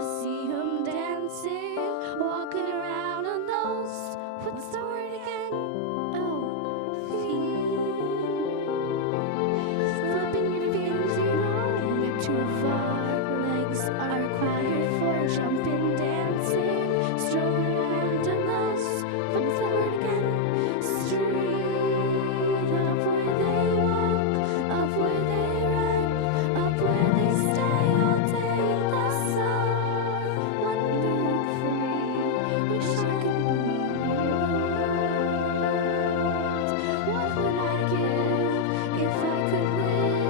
see him dancing, walking around on those, what's the word again? Oh, feet. Flipping your fingers, you don't get too far. Legs are required for jumping, dancing, strolling around on those, what's the word again? Street. Up where they walk, up where they run, up where they stay all day in the sun. 1, 2, 3, wish I could be yours. What would I give if I could live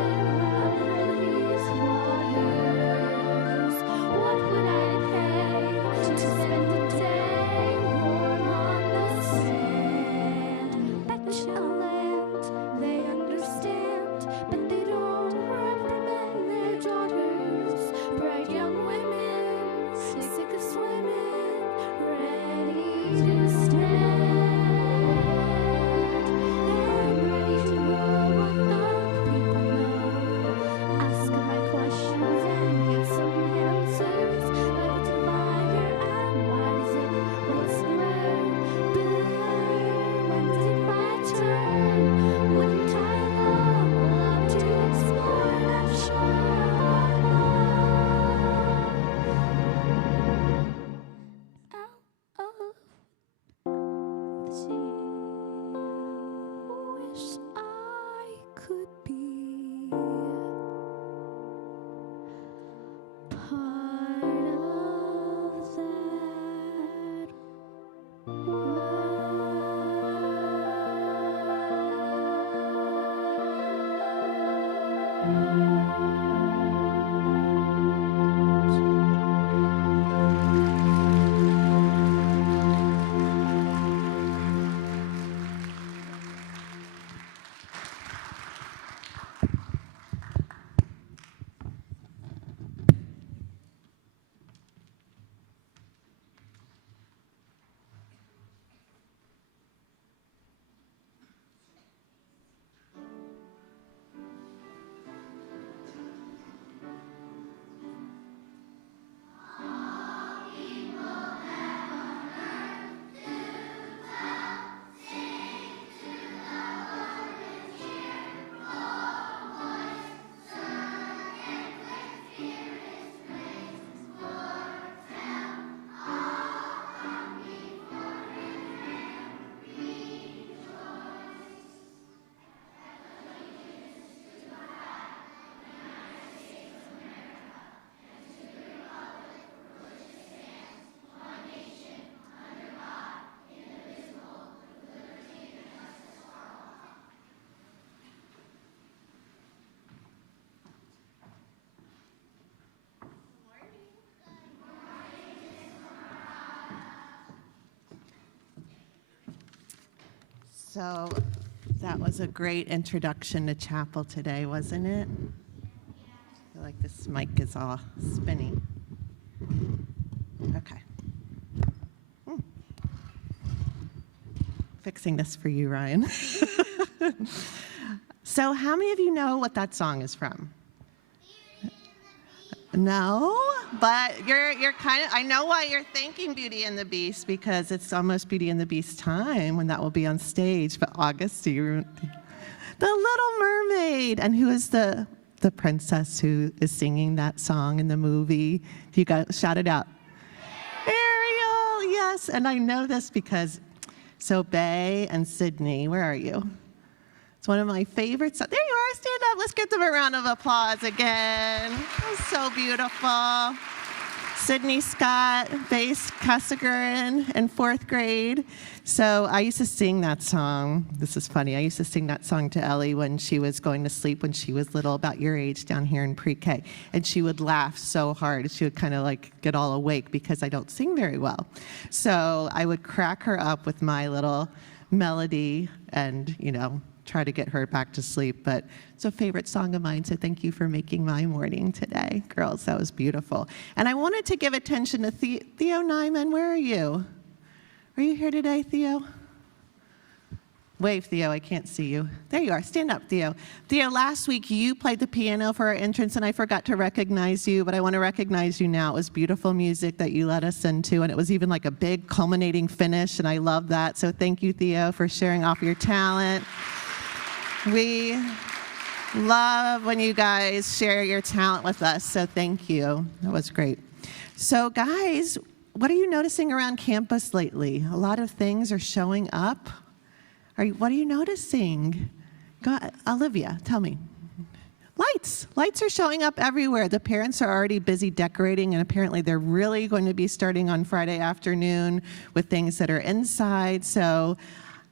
out these waters? What would I pay to spend a day warm on the sand? Bet you land, they understand, but they don't reprimand their daughters. Bright young women, sick of swimming, ready to stand, and ready to know what the people know. Ask my questions and get some answers, like what's a fire and why does it, what's the word, burn, when is it my turn? Wouldn't I love to explore that shore of the sea? Wish I could be part of that So that was a great introduction to chapel today, wasn't it? I feel like this mic is all spinning. Okay. Fixing this for you, Ryan. So how many of you know what that song is from? No, but you're kind of, I know why you're thinking Beauty and the Beast, because it's almost Beauty and the Beast time when that will be on stage. But August, do you, the Little Mermaid, and who is the princess who is singing that song in the movie? You got shout it out. Ariel, yes, and I know this because, so Bay and Sydney, where are you? It's one of my favorites. There you are, stand up. Let's give them a round of applause again. That was so beautiful. Sydney Scott, bass Casagurin in 4th grade. So I used to sing that song. This is funny. I used to sing that song to Ellie when she was going to sleep when she was little, about your age, down here in pre-K. And she would laugh so hard. She would kind of like get all awake because I don't sing very well. So I would crack her up with my little melody and, you know, try to get her back to sleep. But it's a favorite song of mine, so thank you for making my morning today. Girls, that was beautiful. And I wanted to give attention to Theo Nyman. Where are you? Are you here today, Theo? Wave, Theo, I can't see you. There you are, stand up, Theo. Theo, last week you played the piano for our entrance and I forgot to recognize you, but I want to recognize you now. It was beautiful music that you led us into, and it was even like a big culminating finish, and I love that. So thank you, Theo, for sharing off your talent. We love when you guys share your talent with us, so thank you. That was great. So guys, what are you noticing around campus lately? A lot of things are showing up. What are you noticing? Olivia, tell me. Lights. Lights are showing up everywhere. The parents are already busy decorating, and apparently they're really going to be starting on Friday afternoon with things that are inside. So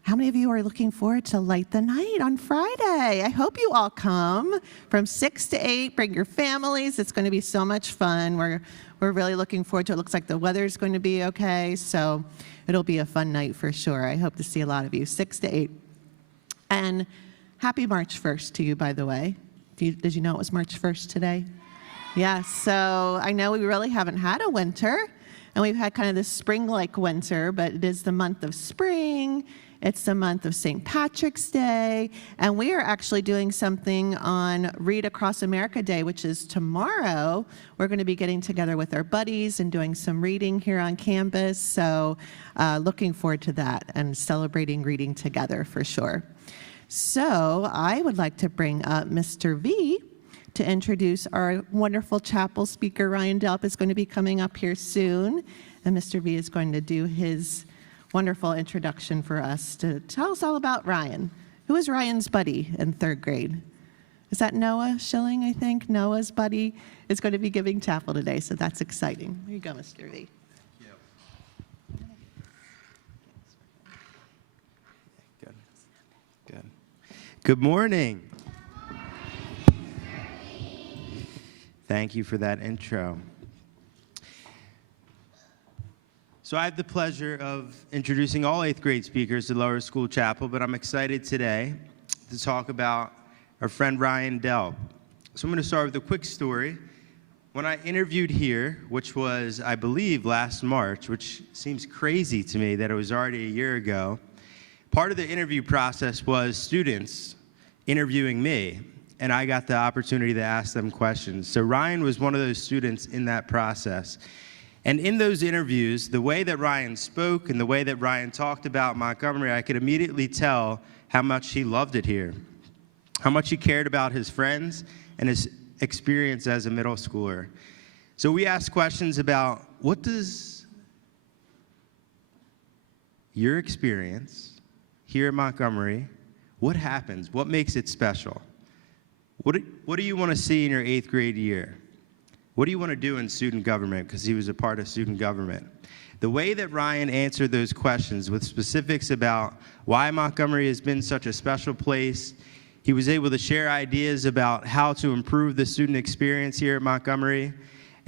how many of you are looking forward to Light the Night on Friday? I hope you all come from 6 to 8. Bring your families. It's going to be so much fun. We're really looking forward to it. It looks like the weather's going to be okay, so it'll be a fun night for sure. I hope to see a lot of you, 6 to 8. And happy March 1st to you, by the way. Did you know it was March 1st today? Yes, so I know we really haven't had a winter, and we've had kind of this spring-like winter, but it is the month of spring. It's the month of St. Patrick's Day, and we are actually doing something on Read Across America Day, which is tomorrow. We're going to be getting together with our buddies and doing some reading here on campus, so looking forward to that and celebrating reading together for sure. So I would like to bring up Mr. V to introduce our wonderful chapel speaker. Ryan Delp is going to be coming up here soon, and Mr. V is going to do his wonderful introduction for us to tell us all about Ryan. Who was Ryan's buddy in 3rd grade? Is that Noah Schilling, I think? Noah's buddy is going to be giving chapel today, so that's exciting. Here you go, Mr. V. Good. Good morning. Thank you for that intro. So I have the pleasure of introducing all 8th grade speakers to Lower School Chapel, but I'm excited today to talk about our friend Ryan Delp. So I'm going to start with a quick story. When I interviewed here, which was, I believe, last March, which seems crazy to me that it was already a year ago, part of the interview process was students interviewing me, and I got the opportunity to ask them questions. So Ryan was one of those students in that process. And in those interviews, the way that Ryan spoke and the way that Ryan talked about Montgomery, I could immediately tell how much he loved it here, how much he cared about his friends and his experience as a middle schooler. So we asked questions about, what does your experience here at Montgomery, what happens? What makes it special? What do you want to see in your 8th grade year? What do you want to do in student government? Because he was a part of student government. The way that Ryan answered those questions with specifics about why Montgomery has been such a special place, he was able to share ideas about how to improve the student experience here at Montgomery,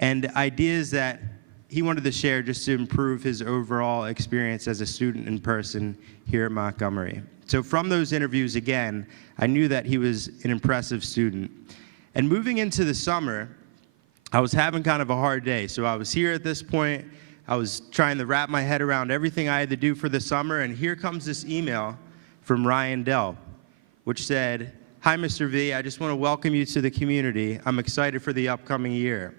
and ideas that he wanted to share just to improve his overall experience as a student in person here at Montgomery. So from those interviews, again, I knew that he was an impressive student. And moving into the summer, I was having kind of a hard day. So I was here at this point. I was trying to wrap my head around everything I had to do for the summer, and here comes this email from Ryan Delp, which said, "Hi, Mr. V. I just want to welcome you to the community. I'm excited for the upcoming year."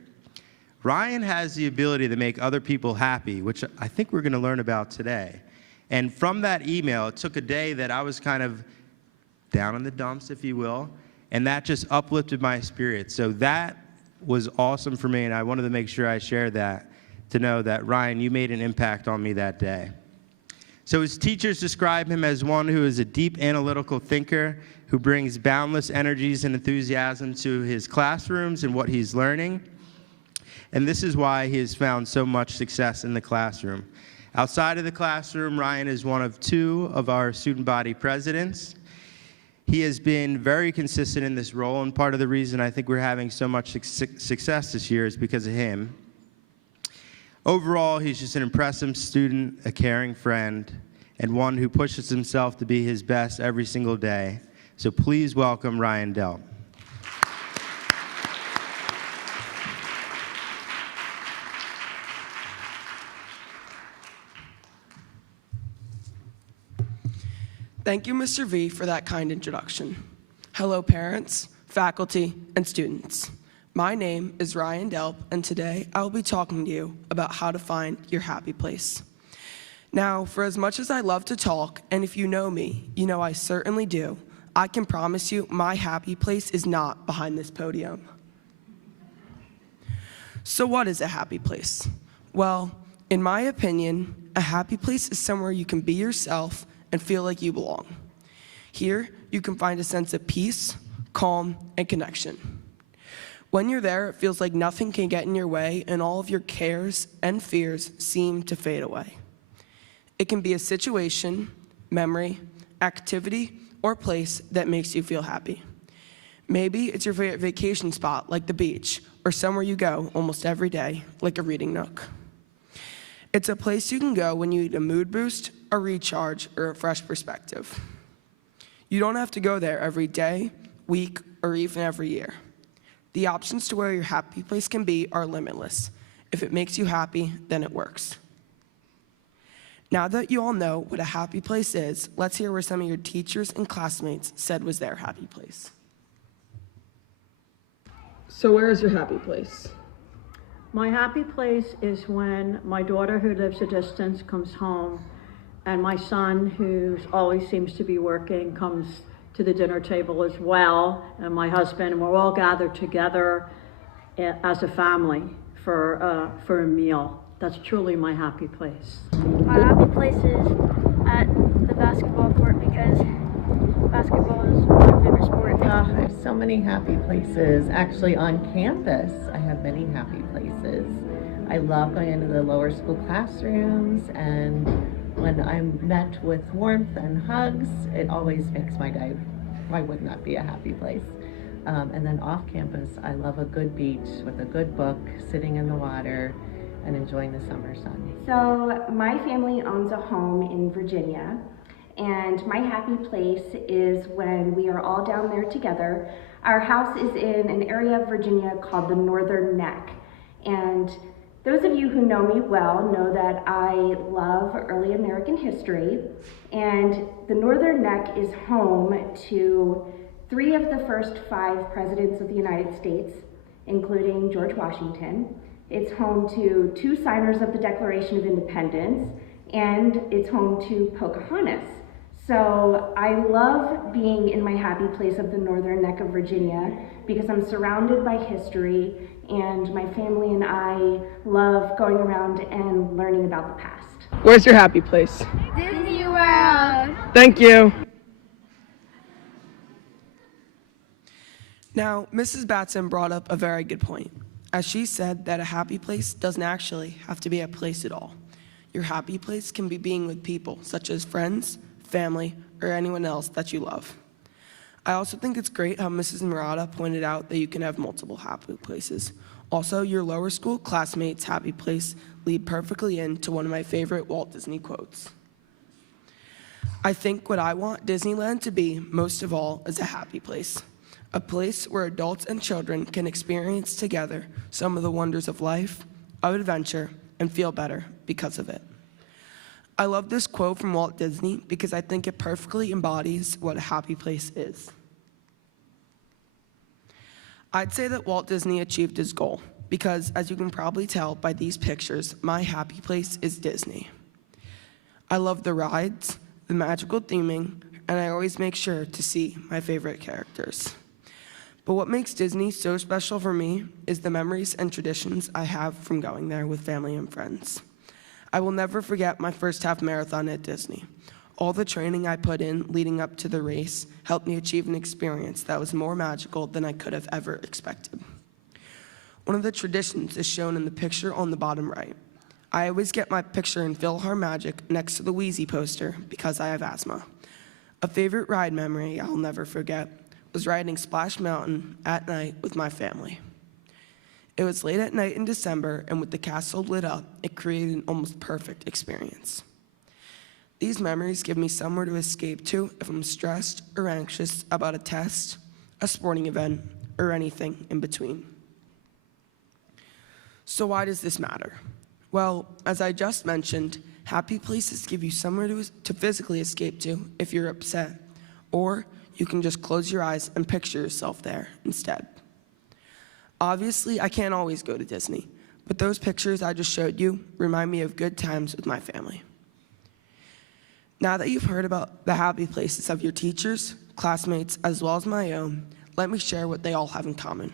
Ryan has the ability to make other people happy, which I think we're going to learn about today. And from that email, it took a day that I was kind of down in the dumps, if you will, and that just uplifted my spirit. So that was awesome for me, and I wanted to make sure I shared that, to know that, Ryan, you made an impact on me that day. So his teachers describe him as one who is a deep analytical thinker, who brings boundless energies and enthusiasm to his classrooms and what he's learning. And this is why he has found so much success in the classroom. Outside of the classroom, Ryan is one of 2 of our student body presidents. He has been very consistent in this role, and part of the reason I think we're having so much success this year is because of him. Overall, he's just an impressive student, a caring friend, and one who pushes himself to be his best every single day. So please welcome Ryan Delp. Thank you, Mr. V, for that kind introduction. Hello, parents, faculty, and students. My name is Ryan Delp, and today I will be talking to you about how to find your happy place. Now, for as much as I love to talk, and if you know me, you know I certainly do, I can promise you my happy place is not behind this podium. So what is a happy place? Well, in my opinion, a happy place is somewhere you can be yourself and feel like you belong. Here, you can find a sense of peace, calm, and connection. When you're there, it feels like nothing can get in your way and all of your cares and fears seem to fade away. It can be a situation, memory, activity, or place that makes you feel happy. Maybe it's your favorite vacation spot, like the beach, or somewhere you go almost every day, like a reading nook. It's a place you can go when you need a mood boost, a recharge, or a fresh perspective. You don't have to go there every day, week, or even every year. The options to where your happy place can be are limitless. If it makes you happy, then it works. Now that you all know what a happy place is, let's hear where some of your teachers and classmates said was their happy place. So where is your happy place? My happy place is when my daughter, who lives a distance, comes home, and my son, who always seems to be working, comes to the dinner table as well, and my husband, and we're all gathered together as a family for a meal. That's truly my happy place. My happy place is at the basketball court because basketball is my favorite sport. I have so many happy places. Actually, on campus, I have many happy places. I love going into the lower school classrooms, and when I'm met with warmth and hugs, it always makes my day. Why wouldn't that be a happy place? And then off campus, I love a good beach with a good book, sitting in the water, and enjoying the summer sun. So my family owns a home in Virginia, and my happy place is when we are all down there together. Our house is in an area of Virginia called the Northern Neck, and those of you who know me well know that I love early American history, and the Northern Neck is home to 3 of the first 5 presidents of the United States, including George Washington. It's home to 2 signers of the Declaration of Independence, and it's home to Pocahontas. So I love being in my happy place of the Northern Neck of Virginia because I'm surrounded by history, and my family and I love going around and learning about the past. Where's your happy place? Disney World! Thank you. Now, Mrs. Batson brought up a very good point, as she said that a happy place doesn't actually have to be a place at all. Your happy place can be being with people, such as friends, family, or anyone else that you love. I also think it's great how Mrs. Murata pointed out that you can have multiple happy places. Also, your lower school classmates' happy place lead perfectly into one of my favorite Walt Disney quotes. I think what I want Disneyland to be, most of all, is a happy place. A place where adults and children can experience together some of the wonders of life, of adventure, and feel better because of it. I love this quote from Walt Disney because I think it perfectly embodies what a happy place is. I'd say that Walt Disney achieved his goal because, as you can probably tell by these pictures, my happy place is Disney. I love the rides, the magical theming, and I always make sure to see my favorite characters. But what makes Disney so special for me is the memories and traditions I have from going there with family and friends. I will never forget my first half marathon at Disney. All the training I put in leading up to the race helped me achieve an experience that was more magical than I could have ever expected. One of the traditions is shown in the picture on the bottom right. I always get my picture in PhilharMagic next to the Wheezy poster because I have asthma. A favorite ride memory I'll never forget was riding Splash Mountain at night with my family. It was late at night in December, and with the castle lit up, it created an almost perfect experience. These memories give me somewhere to escape to if I'm stressed or anxious about a test, a sporting event, or anything in between. So why does this matter? Well, as I just mentioned, Happy places give you somewhere to physically escape to if you're upset, or you can just close your eyes and picture yourself there instead. Obviously, I can't always go to Disney, but those pictures I just showed you remind me of good times with my family. Now that you've heard about the happy places of your teachers, classmates, as well as my own, let me share what they all have in common,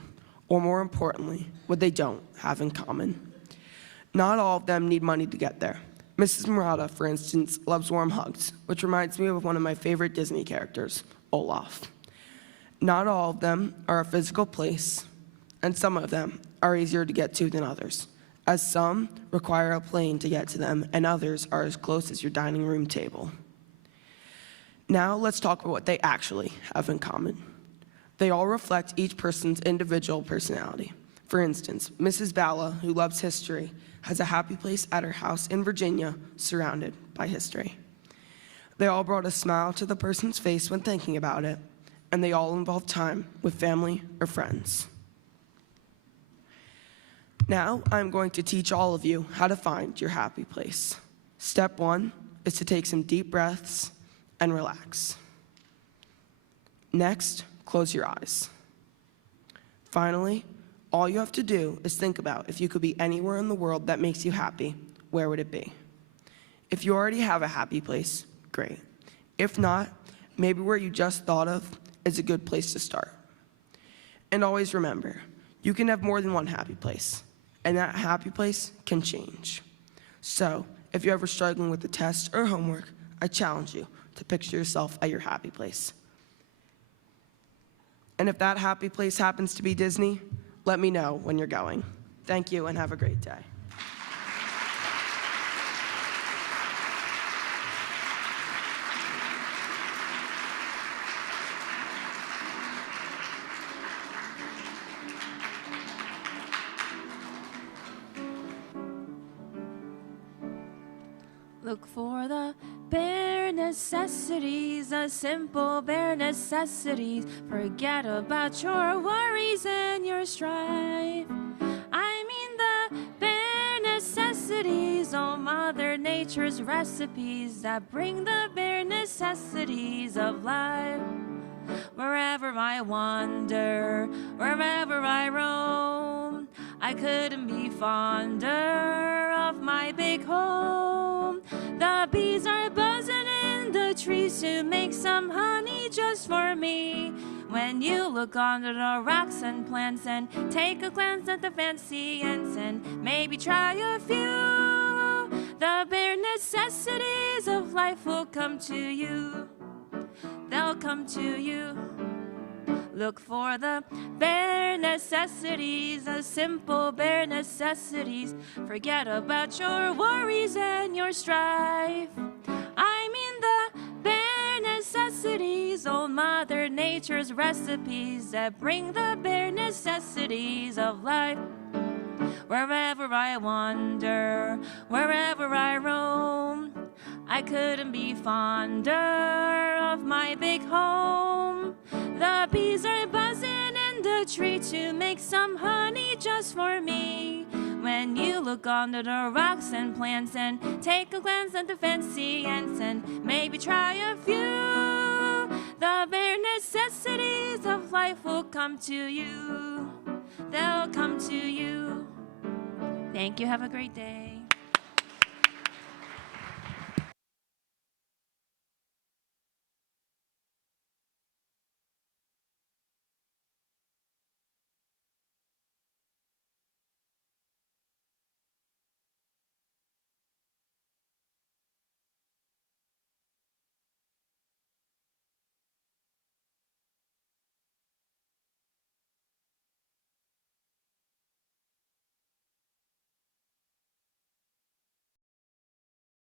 or more importantly, what they don't have in common. Not all of them need money to get there. Mrs. Murata, for instance, loves warm hugs, which reminds me of one of my favorite Disney characters, Olaf. Not all of them are a physical place, and some of them are easier to get to than others, as some require a plane to get to them, and others are as close as your dining room table. Now let's talk about what they actually have in common. They all reflect each person's individual personality. For instance, Mrs. Bala, who loves history, has a happy place at her house in Virginia surrounded by history. They all brought a smile to the person's face when thinking about it, and they all involve time with family or friends. Now, I'm going to teach all of you how to find your happy place. Step 1 is to take some deep breaths and relax. Next, close your eyes. Finally, all you have to do is think about if you could be anywhere in the world that makes you happy, where would it be? If you already have a happy place, great. If not, maybe where you just thought of is a good place to start. And always remember, you can have more than one happy place, and that happy place can change. So, if you're ever struggling with a test or homework, I challenge you to picture yourself at your happy place. And if that happy place happens to be Disney, let me know when you're going. Thank you and have a great day. Look for the bare necessities, the simple bare necessities. Forget about your worries and your strife. I mean the bare necessities, oh Mother Nature's recipes that bring the bare necessities of life. Wherever I wander, wherever I roam, I couldn't be fonder of my big home. The bees are buzzing in the trees to make some honey just for me. When you look under the rocks and plants and take a glance at the fancy ants and maybe try a few, the bare necessities of life will come to you. They'll come to you. Look for the bare necessities, the simple bare necessities. Forget about your worries and your strife. I mean the bare necessities, old Mother Nature's recipes that bring the bare necessities of life. Wherever I wander, wherever I roam, I couldn't be fonder of my big home. The bees are buzzing in the tree to make some honey just for me. When you look under the rocks and plants and take a glance at the fancy ants and maybe try a few, the bare necessities of life will come to you. They'll come to you. Thank you. Have a great day.